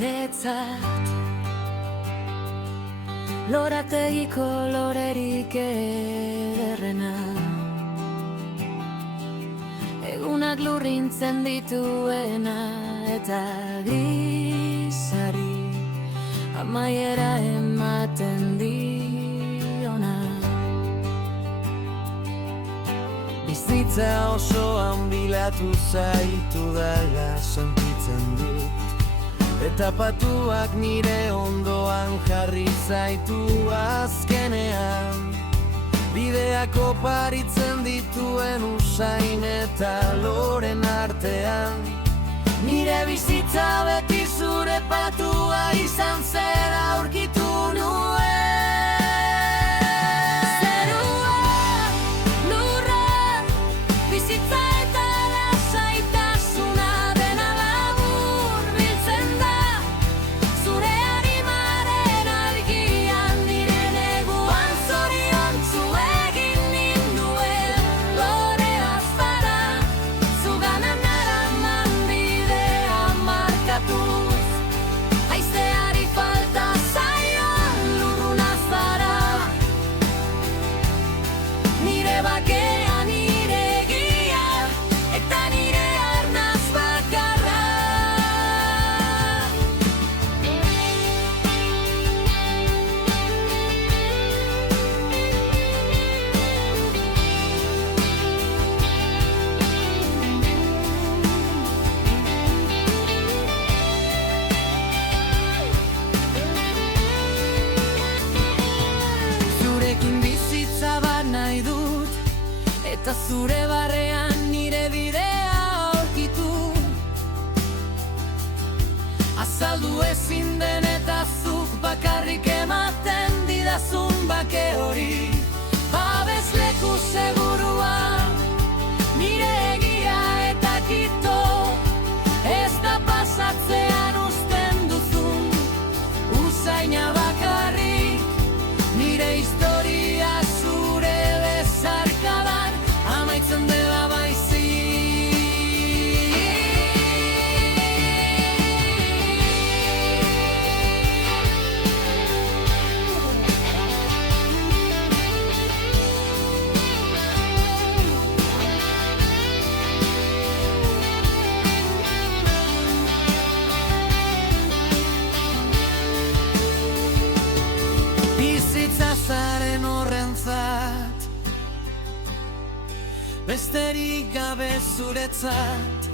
zuretzat. Lorategiko lorerik ederrena, egunak lurrintzen dituena, eta grisari amaiera ematen diona. Bizitza osoan bilatu zaitu dela sentitzen dut, eta patuak nire ondoan jarri zaitu azkenean. Bideak oparitzen dituen usain eta loren artean. Nire bizitza beti zure patua izan zera aurkitu nuen. Eta zure barrean nire bidea aurkitu, azaldu ezin den eta zuk bakarrik ematen didazun bake hori. Babesleku segurua, nire egia eta kito, ez da pasatzean uzten duzun usaina bakarrik. Nire historia zure bezarkadan amaitzen dela baizik. Bizitza zaren horrentzat, besterik gabe zuretzat.